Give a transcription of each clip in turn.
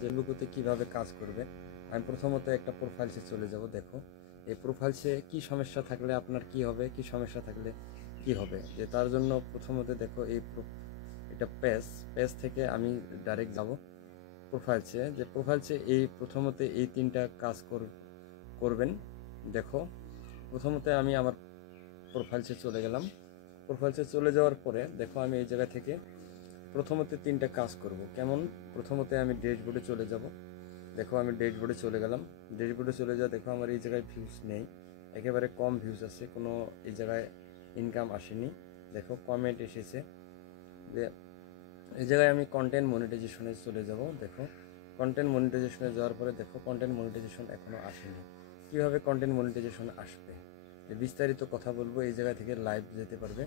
ফেসবুকে কিভাবে কাজ করবে। আমি প্রথমত একটা প্রোফাইলসে চলে যাব। দেখো এই প্রোফাইলসে কি সমস্যা থাকলে আপনার কি হবে, কি সমস্যা থাকলে কি হবে, যে তার জন্য প্রথমত দেখো এটা পেজ থেকে আমি ডাইরেক্ট যাব প্রোফাইলসে। যে প্রোফাইলসে এই প্রথমত এই তিনটা কাজ করবেন। দেখো প্রথমত আমি আমার প্রোফাইলসে চলে গেলাম। প্রোফাইলসে চলে যাওয়ার পরে দেখো আমি এই জায়গা থেকে প্রথমত তিনটা কাজ করব। কেমন? প্রথমত আমি ড্যাশবোর্ডে চলে যাব। দেখো আমি ড্যাশবোর্ডে চলে গেলাম। ড্যাশবোর্ডে চলে যাওয়া দেখো আমার এই জায়গায় ভিউজ নেই, একেবারে কম ভিউজ আছে, কোনো এই জায়গায় ইনকাম আসেনি। দেখো কমেন্ট এসেছে যে এই জায়গায় আমি কন্টেন্ট মনিটাইজেশনে চলে যাব। দেখো কন্টেন্ট মনিটাইজেশনে যাওয়ার পরে দেখো কন্টেন্ট মনিটাইজেশন এখনও আসেনি। কিভাবে কন্টেন্ট মনিটাইজেশন আসবে বিস্তারিত কথা বলবো। এই জায়গা থেকে লাইভ যেতে পারবে।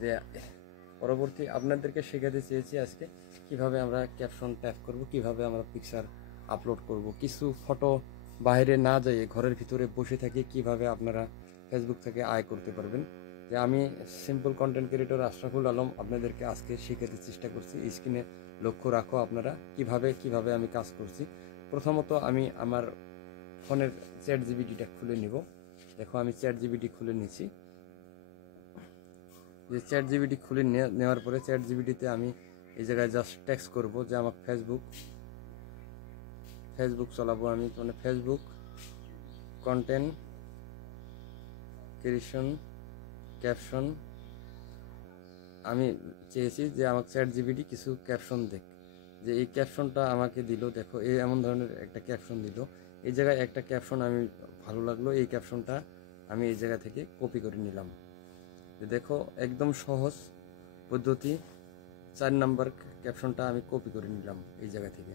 যে পরবর্তী আপনাদেরকে শেখাতে চেয়েছি আজকে কিভাবে আমরা ক্যাপশন ট্যাপ করব, কিভাবে আমরা পিকচার আপলোড করব, কিছু ফটো বাইরে না যাইয়ে ঘরের ভিতরে বসে থেকে কিভাবে আপনারা ফেসবুক থেকে আয় করতে পারবেন। যে আমি simple content creator Ashraful Alam আপনাদেরকে আজকে শেখাতে চেষ্টা করছি। স্ক্রিনে লক্ষ্য রাখো আপনারা কিভাবে আমি কাজ করছি। প্রথমত আমি আমার ফোনের চ্যাট জিপিটিটা খুলে নিব। দেখো আমি চ্যাট জিপিটি খুলে নিয়েছি। যে চ্যাট জিপিটি খুলে নেওয়ার পরে চ্যাট জিপিটিতে আমি এই জায়গায় জাস্ট টেক্সট করব যে আমার ফেসবুক চালাবো আমি, মানে ফেসবুক কন্টেন্ট ক্রিয়েশন ক্যাপশন। আমি চেয়েছি যে আমার চ্যাট জিপিটি কিছু ক্যাপশন দেখ, যে এই ক্যাপশনটা আমাকে দিল। দেখো এই এমন ধরনের একটা ক্যাপশন দিল। এই জায়গায় একটা ক্যাপশন আমি ভালো লাগলো, এই ক্যাপশনটা আমি এই জায়গা থেকে কপি করে নিলাম। দেখো একদম সহজ পদ্ধতি, 4 নাম্বার ক্যাপশনটা আমি কপি করে নিলাম এই জায়গা থেকে।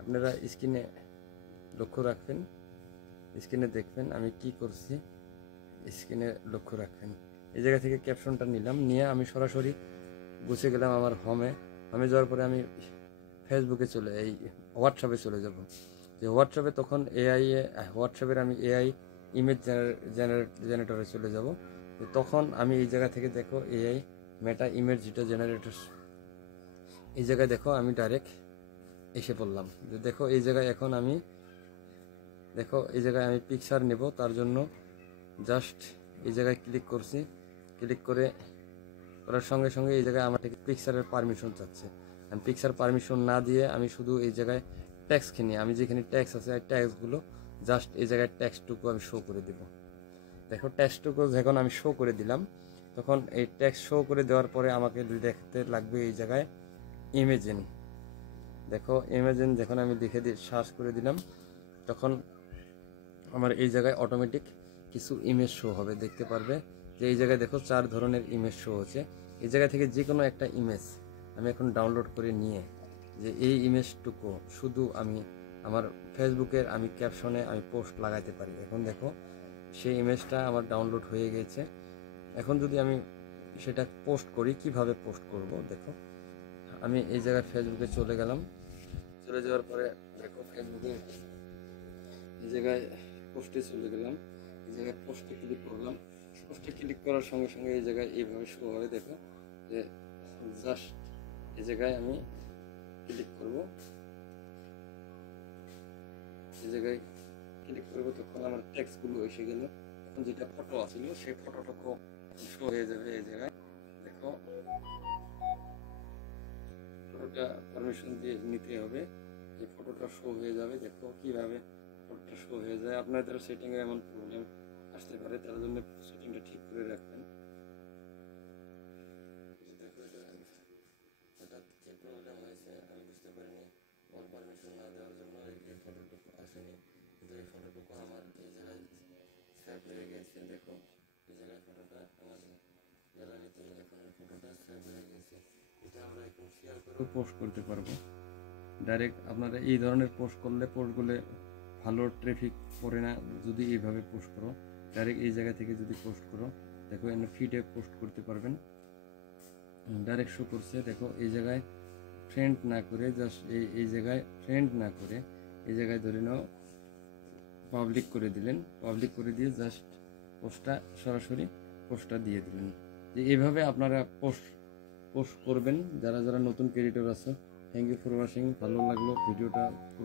আপনারা স্ক্রিনে লক্ষ্য রাখবেন, স্ক্রিনে দেখবেন আমি কি করছি, স্ক্রিনে লক্ষ্য রাখবেন। এই জায়গা থেকে ক্যাপশনটা নিলাম, নিয়ে আমি সরাসরি বসে গেলাম আমার হোমে যাওয়ার পরে আমি ফেসবুকে এই হোয়াটসঅ্যাপে চলে যাব। যে হোয়াটসঅ্যাপে তখন হোয়াটসঅ্যাপের আমি এআই ইমেজ জেনারেটরে চলে যাব। তখন আমি এই জায়গা থেকে দেখো এআই মেটা ইমেজ যেটা জেনারেটর, এই জায়গায় দেখো আমি ডাইরেক্ট এসে পড়লাম। যে দেখো এই জায়গায় এখন আমি এই জায়গায় আমি পিকচার নেব। তার জন্য জাস্ট এই জায়গায় ক্লিক করছি। ক্লিক করার সঙ্গে সঙ্গে এই জায়গায় আমার থেকে পিকচারের পারমিশন চাচ্ছে। আমি পিকচার পারমিশন না দিয়ে আমি শুধু এই জায়গায় ট্যাক্স কিনি, আমি যেখানে ট্যাক্স আছে ট্যাক্সগুলো জাস্ট এই জায়গায় ট্যাক্সটুকু আমি শো করে দেব। দেখো ট্যাক্সটুকু যখন আমি শো করে দিলাম, তখন এই ট্যাক্স শো করে দেওয়ার পরে আমাকে দেখতে লাগবে এই জায়গায় ইমেজিন। দেখো ইমেজিন যখন আমি লিখে সার্চ করে দিলাম, তখন আমার এই জায়গায় অটোমেটিক কিছু ইমেজ শো হবে। দেখতে পারবে যে এই জায়গায় দেখো 4 ধরনের ইমেজ শো হচ্ছে। এই জায়গা থেকে যে কোনো একটা ইমেজ আমি এখন ডাউনলোড করে নিয়ে যে এই ইমেজটুকু শুধু আমি আমার ফেসবুকের আমি ক্যাপশনে আমি পোস্ট লাগাইতে পারি। এখন দেখো সেই ইমেজটা আমার ডাউনলোড হয়ে গেছে। এখন যদি আমি সেটা পোস্ট করি, কিভাবে পোস্ট করব দেখো আমি এই জায়গায় ফেসবুকে চলে গেলাম। চলে যাওয়ার পরে দেখো ফেসবুকে এই জায়গায় পোস্টে চলে গেলাম। এই জায়গায় পোস্টে ক্লিক করলাম। পোস্টে ক্লিক করার সঙ্গে সঙ্গে এই জায়গায় এইভাবে শো হবে। দেখো যে জাস্ট এই জায়গায় আমি ক্লিক করব। এই জায়গায় ক্লিক করবো, তখন আমার টেক্সটগুলো এসে গেল। এখন যেটা ফটো আছিল সেই ফটোটাকে শো হয়ে যাবে। এই জায়গায় দেখো ফটোটা পারমিশন দিয়ে নিতে হবে, যে ফটোটা শো হয়ে যাবে। দেখো কিভাবে ফটোটা শো হয়ে যায়। আপনাদের সেটিংয়ে এমন প্রবলেম আসতে পারে, তার জন্য সেটিংটা ঠিক করে রাখবেন। হঠাৎ যে প্রবলেম হয়েছে আমি বুঝতে পারিনি, আমার পারমিশন না দেওয়ার জন্য এই ফটোটুকু আসেনি, কিন্তু এই ফটোটুকু আমার এই জায়গায় সেভ হয়ে গেছে। দেখো এই জায়গায় ফটোটা আমার গ্যালারিতে এখন ফটোটা সেভ হয়ে গেছে। এটা আমরা এখন শেয়ার করে পোস্ট করতে পারবো। ডাইরেক্ট আপনারা এই ধরনের পোস্ট করলে পোস্টগুলো ভালো ট্রাফিক পড়ে না। যদি এইভাবে পোস্ট করো, ডাইরেক্ট এই জায়গা থেকে যদি পোস্ট করো, দেখো এখানে ফিডে পোস্ট করতে পারবেন। ডাইরেক্ট শো করছে। দেখো এই জায়গায় ফ্রেন্ড না করে জাস্ট এই জায়গায় ফ্রেন্ড না করে এই জায়গায় ধরে নাও পাবলিক করে দিলেন। পাবলিক করে দিয়ে জাস্ট পোস্টটা সরাসরি পোস্টটা দিয়ে দিলেন। যে এইভাবে আপনারা পোস্ট করবেন। যারা নতুন ক্রিয়েটর আছে থ্যাংক ইউ ফর ওয়াচিং। ভালো লাগলো ভিডিওটা পুরো